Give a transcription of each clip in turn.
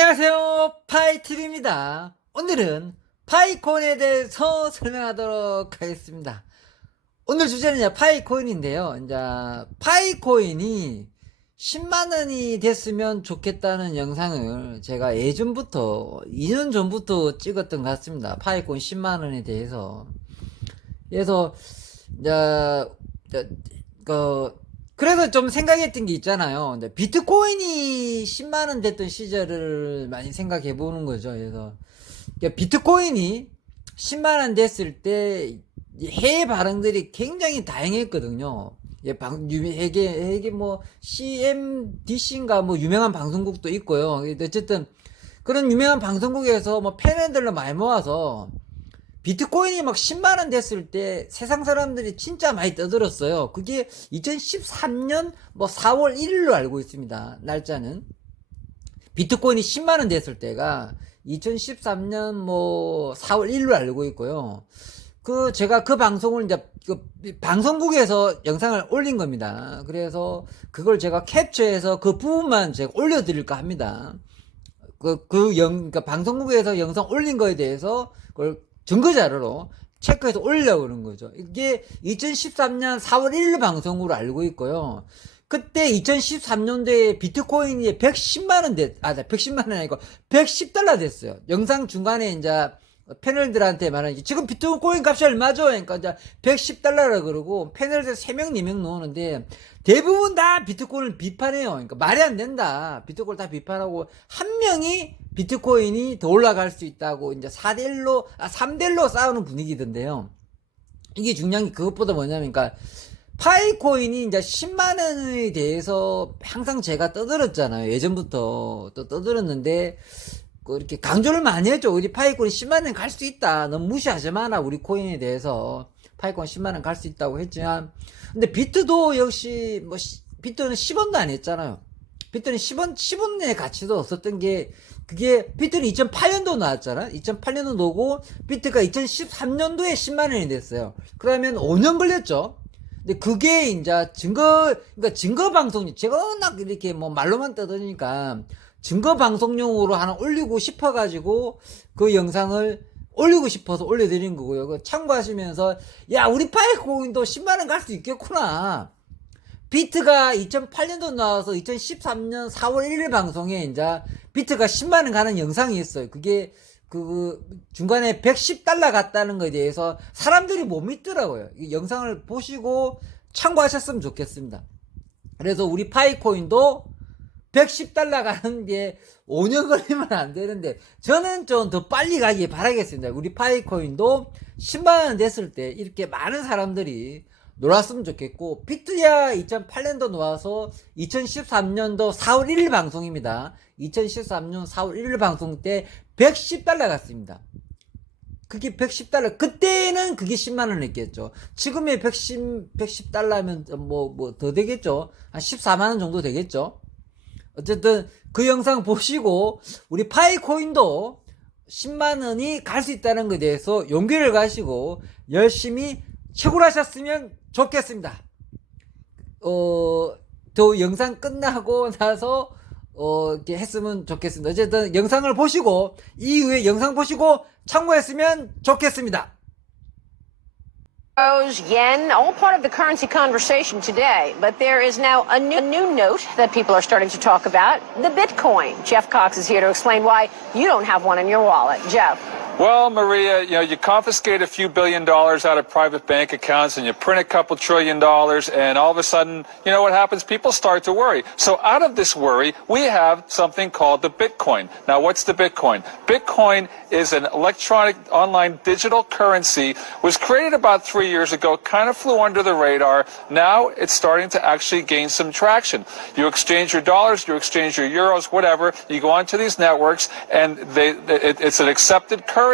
안녕하세요, 파이TV입니다. 오늘은 파이코인에 대해서 설명하도록 하겠습니다. 오늘 주제는 파이코인인데요. 이제 파이코인이 10만원이 됐으면 좋겠다는 영상을 제가 예전부터 2년 전부터 찍었던 것 같습니다. 파이코인 10만원에 대해서. 그래서 그래서 좀 생각했던 게 있잖아요. 비트코인이 10만원 됐던 시절을 많이 생각해 보는 거죠. 그래서 비트코인이 10만원 됐을 때 해외 반응들이 굉장히 다양했거든요. 해외 뭐 CMDC인가 뭐 유명한 방송국도 있고요. 어쨌든 그런 유명한 방송국에서 뭐 팬들로 많이 모아서 비트코인이 막 10만원 됐을 때 세상 사람들이 진짜 많이 떠들었어요. 그게 2013년 뭐 4월 1일로 알고 있습니다. 날짜는. 비트코인이 10만원 됐을 때가 2013년 뭐 4월 1일로 알고 있고요. 제가 그 방송을 이제 방송국에서 영상을 올린 겁니다. 그래서 그걸 제가 캡처해서 그 부분만 제가 올려드릴까 합니다. 그러니까 방송국에서 영상 올린 거에 대해서 그걸 증거자료로 체크해서 올리려고 그러는 거죠. 이게 2013년 4월 1일 방송으로 알고 있고요. 그때 2013년도에 비트코인이 110만원 110만원이 아니고 110달러 됐어요. 영상 중간에 이제 패널들한테 말하는 지금 비트코인 값이 얼마죠? 그러니까 이제 110달러라 그러고 패널에서 3명, 4명 나오는데 대부분 다 비트코인을 비판해요. 그러니까 말이 안 된다. 비트코인 다 비판하고 한 명이 비트코인이 더 올라갈 수 있다고 이제 3대1로 싸우는 분위기던데요. 이게 중요한 게 그것보다 뭐냐면, 그러니까 파이코인이 이제 10만원에 대해서 항상 제가 떠들었잖아요. 예전부터 또 떠들었는데, 이렇게 강조를 많이 했죠. 우리 파이코인 10만원 갈 수 있다. 너무 무시하지 마라. 우리 코인에 대해서. 파이코인 10만원 갈 수 있다고 했지만. 근데 비트도 역시, 비트는 10원도 안 했잖아요. 비트는 10원의 가치도 없었던 게, 그게, 비트는 2008년도 나왔잖아. 2008년도 나오고, 비트가 2013년도에 10만원이 됐어요. 그러면 5년 걸렸죠. 근데 그게 이제 그러니까 증거방송, 제가 워낙 이렇게 뭐 말로만 떠드니까, 증거방송용으로 하나 올리고 싶어가지고, 그 영상을 올리고 싶어서 올려드린 거고요. 참고하시면서, 야, 우리 파이코인도 10만원 갈 수 있겠구나. 비트가 2008년도 나와서 2013년 4월 1일 방송에 이제 비트가 10만원 가는 영상이 있어요. 그게 중간에 110달러 갔다는 거에 대해서 사람들이 못 믿더라고요. 이 영상을 보시고 참고하셨으면 좋겠습니다. 그래서 우리 파이코인도 110달러 가는 게 5년 걸리면 안 되는데 저는 좀 더 빨리 가길 바라겠습니다. 우리 파이코인도 10만원 됐을 때 이렇게 많은 사람들이 놀았으면 좋겠고, 비트야 2008년도 나와서 2013년도 4월 1일 방송입니다. 2013년 4월 1일 방송 때 110달러 갔습니다. 그게 110달러. 그때는 그게 10만원 했겠죠. 지금의 110달러면 뭐 더 되겠죠. 한 14만원 정도 되겠죠. 어쨌든 그 영상 보시고 우리 파이코인도 10만원이 갈 수 있다는 것에 대해서 용기를 가시고 열심히 채굴하셨으면 좋겠습니다. 또 영상 끝나고 나서 이렇게 했으면 좋겠습니다. 어쨌든 영상을 보시고 이후에 영상 보시고 참고했으면 좋겠습니다. Yen, all part of the currency conversation today. But there is now a new note that people are starting to talk about, the Bitcoin. Jeff Cox is here to explain why you don't have one in your wallet. Jeff. Well, Maria, you confiscate a few $1 billion out of private bank accounts and you print a couple $1 trillion and all of a sudden, you know what happens? People start to worry. So out of this worry, we have something called the Bitcoin. Now, what's the Bitcoin? Bitcoin is an electronic online digital currency, was created about 3 years ago, kind of flew under the radar. Now it's starting to actually gain some traction. You exchange your dollars, you exchange your euros, whatever. You go onto these networks and it's an accepted currency.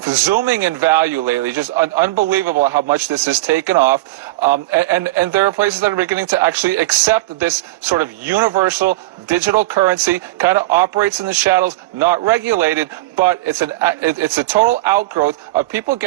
Zooming in value lately, just unbelievable how much this has taken off. And there are places that are beginning to actually accept this sort of universal digital currency, kind of operates in the shadows, not regulated, but it's a total outgrowth of people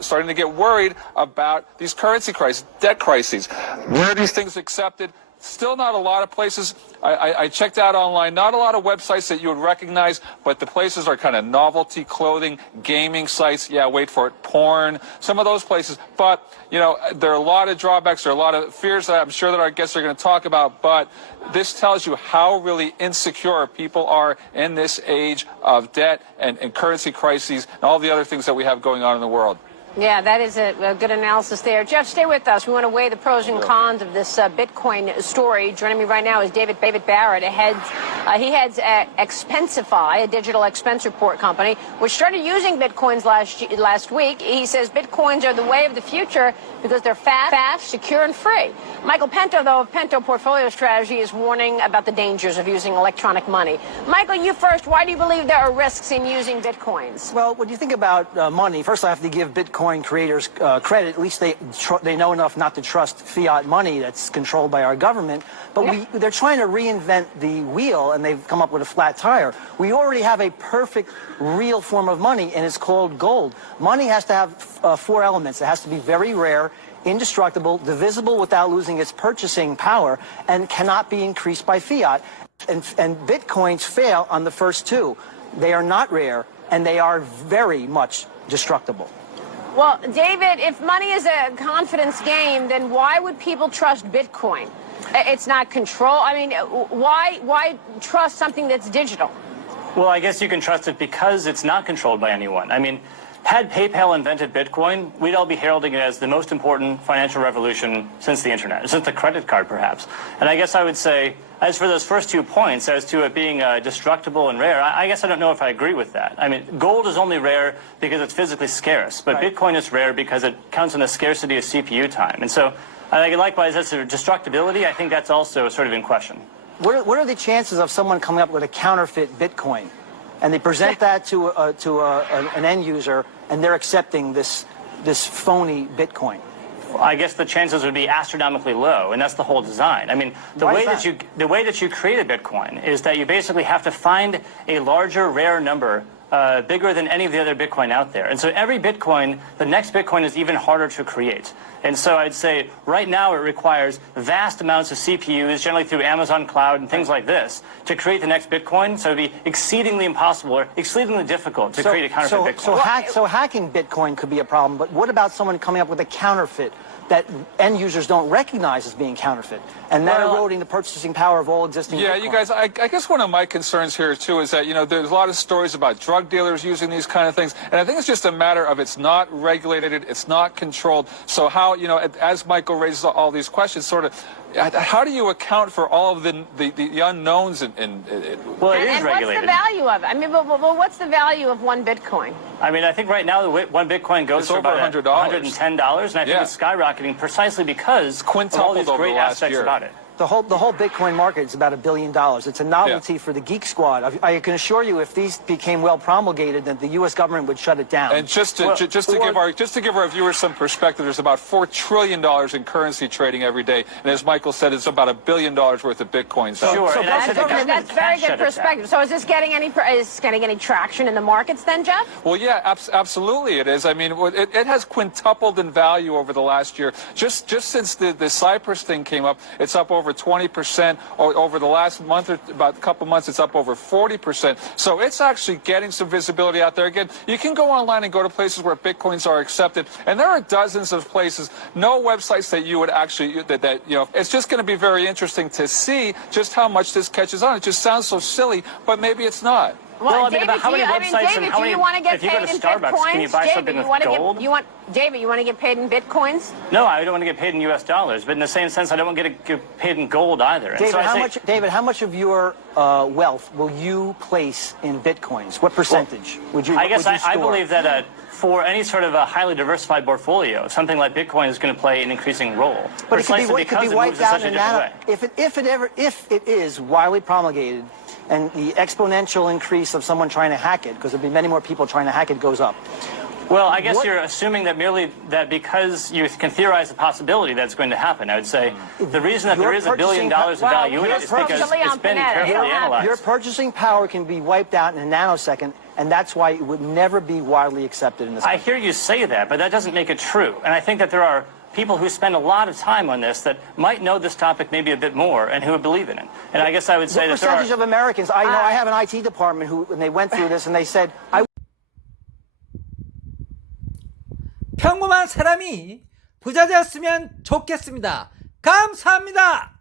starting to get worried about these currency crises, debt crises. Where are these things accepted? still not a lot of places. I checked out online, not a lot of websites that you would recognize, but the places are kind of novelty clothing, gaming sites. Yeah, wait for it, porn, some of those places. But, you know, there are a lot of drawbacks. There are a lot of fears that I'm sure that our guests are going to talk about. But this tells you how really insecure people are in this age of debt and currency crises and all the other things that we have going on in the world. Yeah, that is a good analysis there. Jeff, stay with us. We want to weigh the pros and cons of this Bitcoin story. Joining me right now is David Barrett. He heads Expensify, a digital expense report company, which started using Bitcoins last week. He says Bitcoins are the way of the future because they're fast, secure, and free. Michael Pinto, though, of Pinto Portfolio Strategy, is warning about the dangers of using electronic money. Michael, you first. Why do you believe there are risks in using Bitcoins? Well, when you think about money, first I have to give Bitcoin creators credit. At least they know enough not to trust fiat money that's controlled by our government. But they're trying to reinvent the wheel, and they've come up with a flat tire. We already have a perfect, real form of money, and it's called gold. Money has to have 4 elements. It has to be very rare, indestructible, divisible without losing its purchasing power, and cannot be increased by fiat. And Bitcoins fail on the first 2. They are not rare, and they are very much destructible. Well, David, if money is a confidence game, then why would people trust Bitcoin? It's not control. I mean, why trust something that's digital? Well, I guess you can trust it because it's not controlled by anyone. I mean, had PayPal invented Bitcoin, we'd all be heralding it as the most important financial revolution since the internet, since the credit card, perhaps. And I guess I would say, as for those first 2 points, as to it being destructible and rare, I guess I don't know if I agree with that. I mean, gold is only rare because it's physically scarce, but right. Bitcoin is rare because it counts on the scarcity of CPU time. And so, I think likewise, as to destructibility, I think that's also sort of in question. What are the chances of someone coming up with a counterfeit Bitcoin, and they present that to an end user, and they're accepting this phony Bitcoin? I guess the chances would be astronomically low, and that's the whole design. I mean, the way that you create a Bitcoin is that you basically have to find a larger, rare number, bigger than any of the other Bitcoin out there. And so every Bitcoin, the next Bitcoin is even harder to create. And so I'd say right now it requires vast amounts of CPUs, generally through Amazon Cloud and things like this, to create the next Bitcoin. So it'd be exceedingly impossible or exceedingly difficult to create a counterfeit Bitcoin. So hacking Bitcoin could be a problem, but what about someone coming up with a counterfeit that end users don't recognize as being counterfeit, and that eroding the purchasing power of all existing Bitcoin? You guys, I guess one of my concerns here, too, is that, you know, there's a lot of stories about drug dealers using these kind of things, and I think it's just a matter of it's not regulated, it's not controlled. So how, you know, as Michael raises all these questions, sort of, how do you account for all of the unknowns? Well, it is regulated. What's the value of it? I mean, well, what's the value of 1 Bitcoin? I mean, I think right now 1 Bitcoin goes for about $100. $110, and I think it's skyrocketing precisely because of all these great aspects about it. The whole Bitcoin market is about $1 billion. It's a novelty for the geek squad. I can assure you, if these became well promulgated, then the U.S. government would shut it down. And just to give our viewers some perspective, there's about $4 trillion in currency trading every day, and as Michael said, it's about $1 billion worth of Bitcoin. Sure, so that's very good perspective. So is this getting any traction in the markets then, Jeff? Well, yeah, absolutely it is. I mean, it has quintupled in value over the last year. Just since the Cyprus thing came up, it's up over 20%. Over the last month, or about a couple months, it's up over 40%. So it's actually getting some visibility out there. Again, you can go online and go to places where Bitcoins are accepted, and there are dozens of places, no websites that you would actually, that you know, it's just going to be very interesting to see just how much this catches on. It just sounds so silly, but maybe it's not. Well, I mean, David, how many websites and how many, if you go to Starbucks, can you buy something with gold? David, you want to get paid in Bitcoins? No, I don't want to get paid in U.S. dollars, but in the same sense, I don't want to get paid in gold either. David, how much of your wealth will you place in Bitcoins? What percentage would you store? I guess I believe that for any sort of a highly diversified portfolio, something like Bitcoin is going to play an increasing role. But it could be wiped out in a nano. If it is widely promulgated, and the exponential increase of someone trying to hack it, because there'll be many more people trying to hack it, goes up. Well, I guess you're assuming that merely that because you can theorize the possibility that's going to happen. I would say the reason that there is $1 billion of value in it is because it's been carefully analyzed. Your purchasing power can be wiped out in a nanosecond, and that's why it would never be widely accepted in this country. I hear you say that, but that doesn't make it true. And I think that there are people who spend a lot of time on this that might know this topic maybe a bit more and who would believe in it. And I guess I would say What that there percentage are... of Americans, I know I have an IT department who, when they went through this and they said, 평범한 사람이 부자 되었으면 좋겠습니다. 감사합니다.